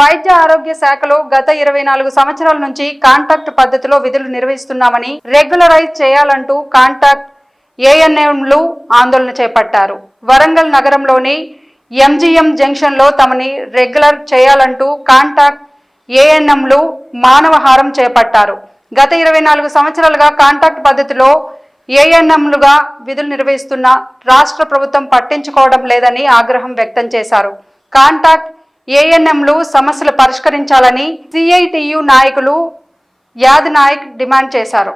వైద్య ఆరోగ్య శాఖలో గత 24 సంవత్సరాల నుంచి కాంట్రాక్ట్ పద్ధతిలో విధులు నిర్వహిస్తున్నామని రెగ్యులరైజ్ చేయాలంటూ కాంట్రాక్ట్ ఏఎన్ఎంలు ఆందోళన చేపట్టారు. వరంగల్ నగరంలోని ఎంజీఎం జంక్షన్లో తమని రెగ్యులర్ చేయాలంటూ కాంట్రాక్ట్ ఏఎన్ఎంలు మానవహారం చేపట్టారు. గత 24 సంవత్సరాలుగా కాంట్రాక్ట్ పద్ధతిలో ఏఎన్ఎంలుగా విధులు నిర్వహిస్తున్న రాష్ట్ర ప్రభుత్వం పట్టించుకోవడం లేదని ఆగ్రహం వ్యక్తం చేశారు. కాంట్రాక్ట్ ఏఎన్ఎంలు సమస్యలు పరిష్కరించాలని సిఐటియు నాయకులు యాద్ నాయక్ డిమాండ్ చేశారు.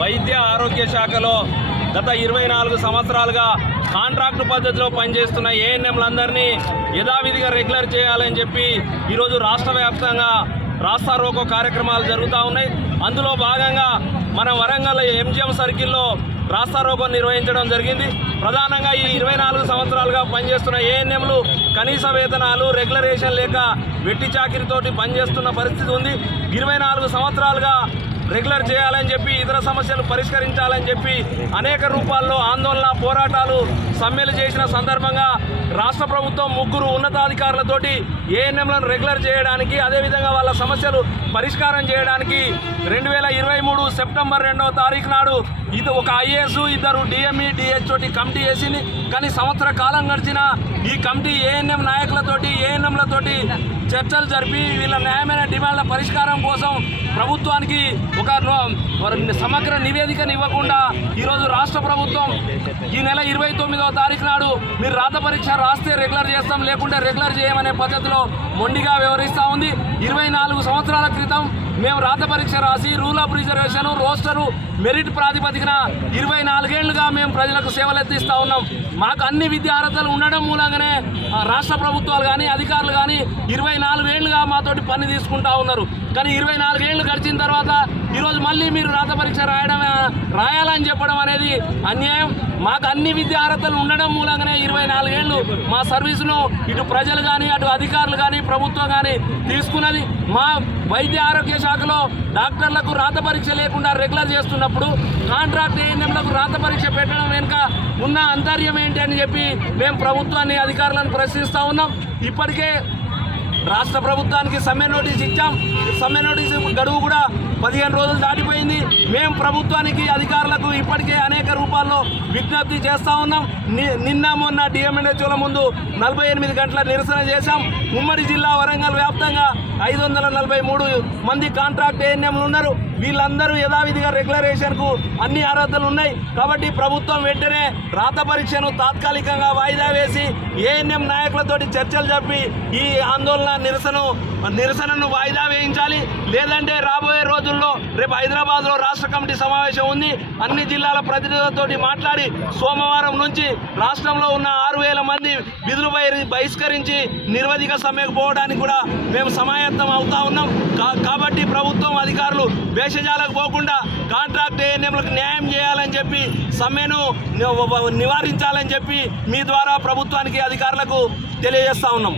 వైద్య ఆరోగ్య శాఖలో గత 24 సంవత్సరాలుగా కాంట్రాక్టు పద్ధతిలో పనిచేస్తున్న ఏఎన్ఎంలందరినీ యథావిధిగా రెగ్యులర్ చేయాలని చెప్పి ఈరోజు రాష్ట్ర వ్యాప్తంగా రాస్తా రోకో కార్యక్రమాలు జరుగుతూ ఉన్నాయి. అందులో భాగంగా మన వరంగల్ ఎంజిఎం సర్కిల్లో రాస్తా రోకో నిర్వహించడం జరిగింది. ప్రధానంగా ఈ 24 సంవత్సరాలుగా పనిచేస్తున్న ఏఎన్ఎంలు కనీస వేతనాలు రెగ్యులరేషన్ లేక వెట్టి చాకిరితోటి పనిచేస్తున్న పరిస్థితి ఉంది. 24 సంవత్సరాలుగా రెగ్యులర్ చేయాలని చెప్పి ఇతర సమస్యలు పరిష్కరించాలని చెప్పి అనేక రూపాల్లో ఆందోళన పోరాటాలు సమ్మెలు చేసిన సందర్భంగా రాష్ట్ర ప్రభుత్వం 3 ఉన్నతాధికారులతోటి ఏఎన్ఎంలను రెగ్యులర్ చేయడానికి అదేవిధంగా వాళ్ళ సమస్యలు పరిష్కారం చేయడానికి 2023 సెప్టెంబర్ 2వ తారీఖు నాడు ఇది ఒక ఐఏఎస్ 2 డిఎంఈ డిహెచ్ తోటి కమిటీ వేసింది. కానీ సంవత్సర కాలం గడిచిన ఈ కమిటీ ఏఎన్ఎం నాయకులతోటి ఏఎన్ఎంలతోటి చర్చలు జరిపి వీళ్ళ న్యాయమైన డిమాండ్ల పరిష్కారం కోసం ప్రభుత్వానికి ఒక సమగ్ర నివేదికను ఇవ్వకుండా ఈరోజు రాష్ట్ర ప్రభుత్వం ఈ నెల 29వ తారీఖు నాడు మీరు రాత పరీక్ష రాస్తే రెగ్యులర్ చేస్తాం లేకుంటే రెగ్యులర్ చేయమనే పద్ధతిలో మొండిగా వ్యవహరిస్తూ ఉంది. 24 సంవత్సరాల క్రితం మేము రాత పరీక్ష రాసి rule of reservation rooster merit ప్రాతిపదికన 24 ఏళ్లుగా మేము ప్రజలకు సేవలు ఎత్తిస్తూ ఉన్నాం. మాకు అన్ని విద్యా అర్హతలు ఉండడం మూలంగానే రాష్ట్ర ప్రభుత్వాలు కానీ అధికారులు కానీ 24 ఏళ్లుగా మాతోటి పని తీసుకుంటా ఉన్నారు. కానీ 24 ఏళ్ళు గడిచిన తర్వాత ఈరోజు మళ్ళీ మీరు రాత పరీక్ష రాయాలని చెప్పడం అనేది అన్యాయం. మాకు అన్ని విద్యా అర్హతలు ఉండడం మూలంగానే 24 ఏళ్ళు మా సర్వీసును ఇటు ప్రజలు కానీ అటు అధికారులు కానీ ప్రభుత్వం కానీ తీసుకున్నది. మా వైద్య ఆరోగ్య శాఖలో డాక్టర్లకు రాత పరీక్ష లేకుండా రెగ్యులర్ చేస్తున్నప్పుడు కాంట్రాక్ట్ ఏఎన్ఎంలకు రాత పరీక్ష పెట్టడం వెనుక ఉన్న అంతర్యం ఏంటి అని చెప్పి మేము ప్రభుత్వాన్ని అధికారులను ప్రశ్నిస్తూ ఉన్నాం. ఇప్పటికే రాష్ట్ర ప్రభుత్వానికి సమ్మె నోటీస్ ఇచ్చాం. సమ్మె నోటీసు గడువు కూడా 15 రోజులు దాటిపోయింది. మేము ప్రభుత్వానికి అధికారులకు ఇప్పటికే అనేక రూపాల్లో విజ్ఞప్తి చేస్తూ ఉన్నాం. నిన్న మొన్న డిఎంఎన్హెచ్ఓల ముందు 48 గంటల నిరసన చేశాం. ఉమ్మడి జిల్లా వరంగల్ వ్యాప్తంగా 543 మంది కాంట్రాక్ట్ ఏఎన్ఎంలు ఉన్నారు. వీళ్ళందరూ యథావిధిగా రెగ్యులరేషన్కు అన్ని అర్హతలు ఉన్నాయి. కాబట్టి ప్రభుత్వం వెంటనే రాత పరీక్షను తాత్కాలికంగా వాయిదా వేసి ఏఎన్ఎం నాయకులతోటి చర్చలు జరిపి ఈ ఆందోళన నిరసనను వాయిదా వేయించాలి. లేదంటే రాబోయే రోజుల్లో రేపు హైదరాబాద్లో రాష్ట్ర కమిటీ సమావేశం ఉంది. అన్ని జిల్లాల ప్రతినిధులతోటి మాట్లాడి సోమవారం నుంచి రాష్ట్రంలో ఉన్న 6000 మంది విధులు బహిష్కరించి నిర్వధిక సమ్మెకు పోవడానికి కూడా మేము సమాయత్తం అవుతా ఉన్నాం. కాబట్టి ప్రభుత్వం అధికారులు భేషజాలకు పోకుండా కాంట్రాక్ట్ ఏఎన్ఎంలకు న్యాయం చేయాలని చెప్పి సమ్మెను నివారించాలని చెప్పి మీ ద్వారా ప్రభుత్వానికి అధికారులకు తెలియజేస్తా ఉన్నాం.